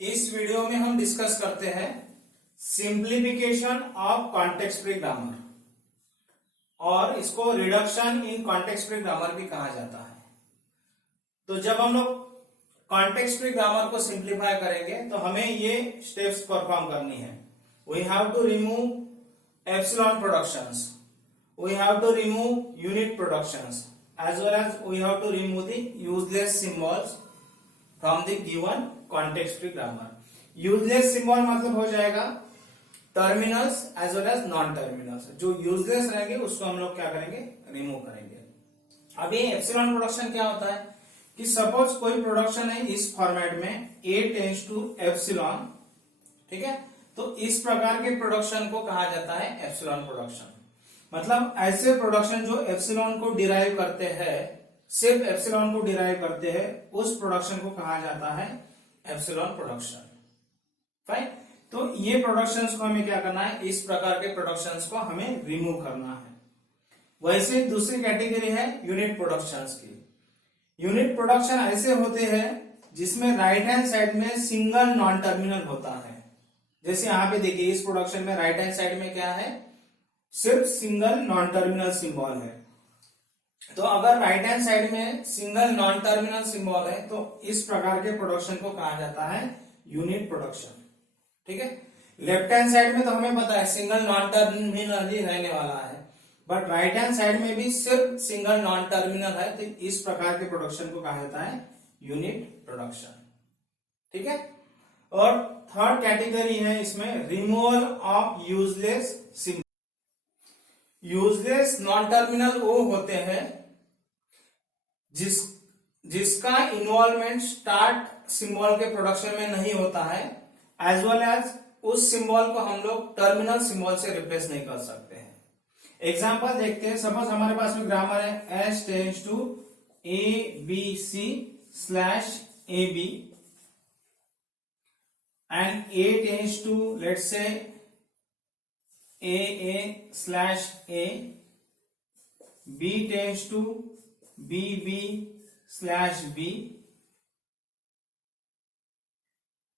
इस वीडियो में हम डिस्कस करते हैं simplification of context free grammar और इसको reduction in context free grammar भी कहा जाता है। तो जब हम लोग कॉन्टेक्स्ट फ्री ग्रामर को सिंप्लीफाई करेंगे तो हमें ये स्टेप्स परफॉर्म करनी है। We have to remove epsilon productions, we have to remove unit productions as well as we have to remove the useless symbols from the given context free grammar. useless symbol मतलब हो जाएगा terminals as well as non terminals। जो useless रहेंगे उसको हम लोग क्या करेंगे, रिमूव करेंगे। अब ये एप्सिलॉन प्रोडक्शन क्या होता है कि सपोज कोई प्रोडक्शन है इस फॉर्मेट में A टेंड्स टू एप्सिलॉन, ठीक है। तो इस प्रकार के प्रोडक्शन को कहा जाता है एप्सिलॉन प्रोडक्शन। मतलब ऐसे प्रोडक्शन जो एप्सिलॉन को डिराइव करते हैं, सिर्फ एप्सिलॉन को डिराइव करते हैं, उस प्रोडक्शन को कहा जाता है एप्सिलॉन प्रोडक्शन। फाइन। तो ये प्रोडक्शंस को हमें क्या करना है, इस प्रकार के प्रोडक्शंस को हमें रिमूव करना है। वैसे दूसरी कैटेगरी है यूनिट प्रोडक्शंस की। यूनिट प्रोडक्शन ऐसे होते हैं जिसमें राइट हैंड साइड में सिंगल नॉन टर्मिनल होता है। जैसे यहां पे देखिए इस प्रोडक्शन में राइट हैंड साइड में क्या है, सिर्फ सिंगल नॉन टर्मिनल सिंबल है। तो अगर राइट हैंड साइड में सिंगल नॉन टर्मिनल सिंबल है तो इस प्रकार के प्रोडक्शन को कहा जाता है यूनिट प्रोडक्शन, ठीक है। लेफ्ट हैंड साइड में तो हमें पता है सिंगल नॉन टर्मिनल ही रहने वाला है, बट राइट हैंड साइड में भी सिर्फ सिंगल नॉन टर्मिनल है, तो इस प्रकार के प्रोडक्शन को कहा जाता है यूनिट प्रोडक्शन, ठीक है। और थर्ड कैटेगरी है इसमें removal of useless symbol. Useless non terminal वो होते हैं जिसका इन्वॉल्वमेंट स्टार्ट सिंबल के प्रोडक्शन में नहीं होता है, एज वेल एज उस सिंबल को हम लोग टर्मिनल सिंबल से रिप्लेस नहीं कर सकते हैं। एग्जांपल देखते हैं। सपोज हमारे पास में ग्रामर है S tends to A B C slash A B and A tends to let's say A slash A, B tends to B slash B,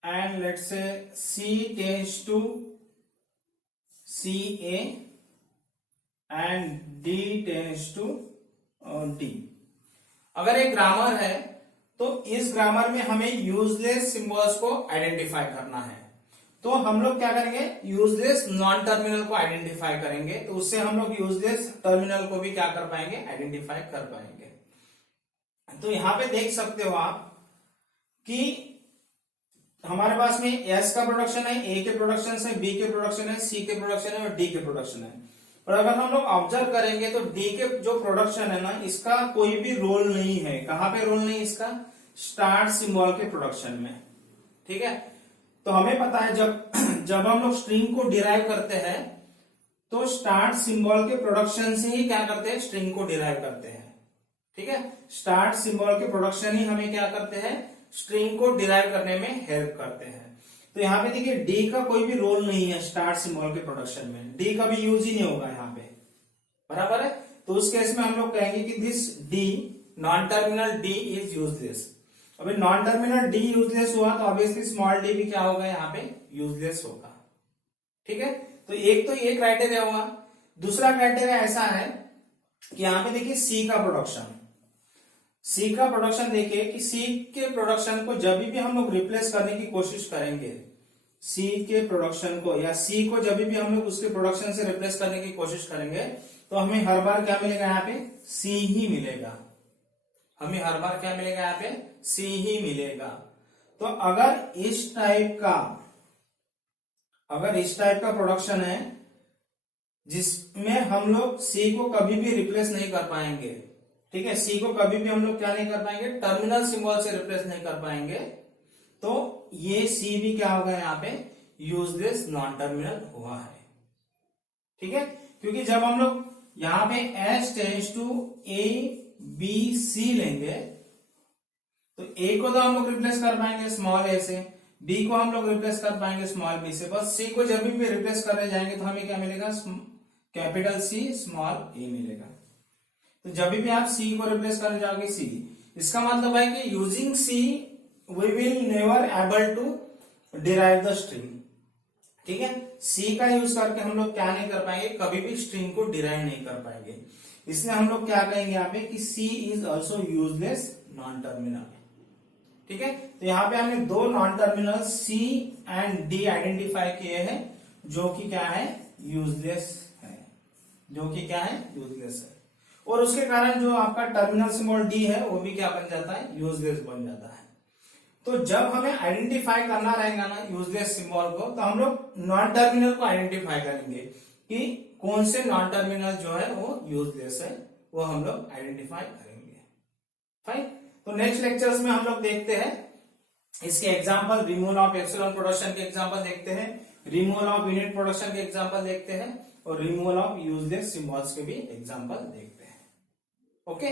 and let's say C tends to CA and D tends to D। अगर एक grammar है तो इस grammar में हमें useless symbols को identify करना है। तो हम लोग क्या करेंगे, यूजलेस नॉन टर्मिनल को आइडेंटिफाई करेंगे, तो उससे हम लोग यूजलेस टर्मिनल को भी क्या कर पाएंगे, आइडेंटिफाई कर पाएंगे। तो यहां पे देख सकते हो आप कि हमारे पास में एस का प्रोडक्शन है, ए के प्रोडक्शन है, बी के प्रोडक्शन है, सी के प्रोडक्शन है और डी के प्रोडक्शन है। और अगर हम लोग ऑब्जर्व करेंगे तो डी के जो प्रोडक्शन है ना, इसका कोई भी रोल नहीं है। कहां पे रोल नहीं इसका, स्टार्ट सिंबल के प्रोडक्शन में, ठीक है। तो हमें पता है जब हम लोग स्ट्रिंग को डिराइव करते हैं तो स्टार्ट सिंबल के प्रोडक्शन से ही क्या करते हैं, स्ट्रिंग को डिराइव करते हैं, ठीक है। स्टार्ट सिंबल के प्रोडक्शन ही हमें क्या करते हैं, स्ट्रिंग को डिराइव करने में हेल्प करते हैं। तो यहाँ पे देखिए डी का कोई भी रोल नहीं है स्टार्ट सिंबल के प्रोडक्शन में, डी का भी यूज ही नहीं होगा यहाँ पे, बराबर है। तो उस केस में हम लोग कहेंगे कि this D non terminal D is useless. अभी नॉन टर्मिनल डी यूजलेस हुआ तो ऑब्वियसली स्मॉल डी भी क्या होगा, यहाँ पे यूजलेस होगा, ठीक है। तो ये क्राइटेरिया हुआ। दूसरा क्राइटेरिया ऐसा है कि यहाँ पे देखिए सी का प्रोडक्शन देखिए कि सी के प्रोडक्शन को जब भी हम लोग रिप्लेस करने की कोशिश करेंगे, सी के प्रोडक्शन को या सी को जब भी हम लोग उसके प्रोडक्शन से रिप्लेस करने की कोशिश करेंगे तो हमें हर बार क्या मिलेगा, यहाँ पे सी ही मिलेगा। हमें हर बार क्या मिलेगा, यहाँ पे सी ही मिलेगा। तो अगर इस टाइप का प्रोडक्शन है जिसमें हम लोग सी को कभी भी रिप्लेस नहीं कर पाएंगे, ठीक है, सी को कभी भी हम लोग क्या नहीं कर पाएंगे, टर्मिनल सिंबल से रिप्लेस नहीं कर पाएंगे, तो ये सी भी क्या होगा, यहाँ पे यूजलेस नॉन टर्मिनल हुआ है, ठीक है। क्योंकि जब हम लोग यहाँ पे S tends to A B C लेंगे तो ए को तो हम लोग रिप्लेस कर पाएंगे स्मॉल ए से, बी को हम लोग रिप्लेस कर पाएंगे स्मॉल बी से, बस सी को जब भी रिप्लेस करने जाएंगे तो हमें क्या मिलेगा, कैपिटल सी स्मॉल ए मिलेगा। तो जब भी आप सी को रिप्लेस करने जाओगे सी, इसका मतलब है कि using C we will never able to derive the string. ठीक है, सी का यूज करके हम लोग क्या नहीं कर पाएंगे, कभी भी स्ट्रिंग को डिराइव नहीं कर पाएंगे। इसलिए हम लोग क्या कहेंगे यहाँ पे कि C is also useless non terminal. ठीक है, तो यहाँ पे हमने दो non terminal C and D identify किए हैं जो कि क्या है, यूजलेस है, जो कि क्या है, यूजलेस है। और उसके कारण जो आपका टर्मिनल सिंबल डी है वो भी क्या बन जाता है, यूजलेस बन जाता है। तो जब हमें आइडेंटिफाई करना रहेगा ना यूजलेस सिंबल को, तो हम लोग नॉन टर्मिनल को आइडेंटिफाई करेंगे कि कौन से नॉन टर्मिनल जो है वो यूजलेस है, वो हम लोग आइडेंटिफाई करेंगे। फाइन, तो नेक्स्ट लेक्चर्स में हम लोग देखते हैं इसके example, removal of epsilon production के एग्जांपल देखते हैं, रिमूवल ऑफ यूनिट प्रोडक्शन के एग्जांपल देखते हैं, और रिमूवल ऑफ यूजलेस सिंबल्स के भी एग्जांपल देखते हैं। ओके।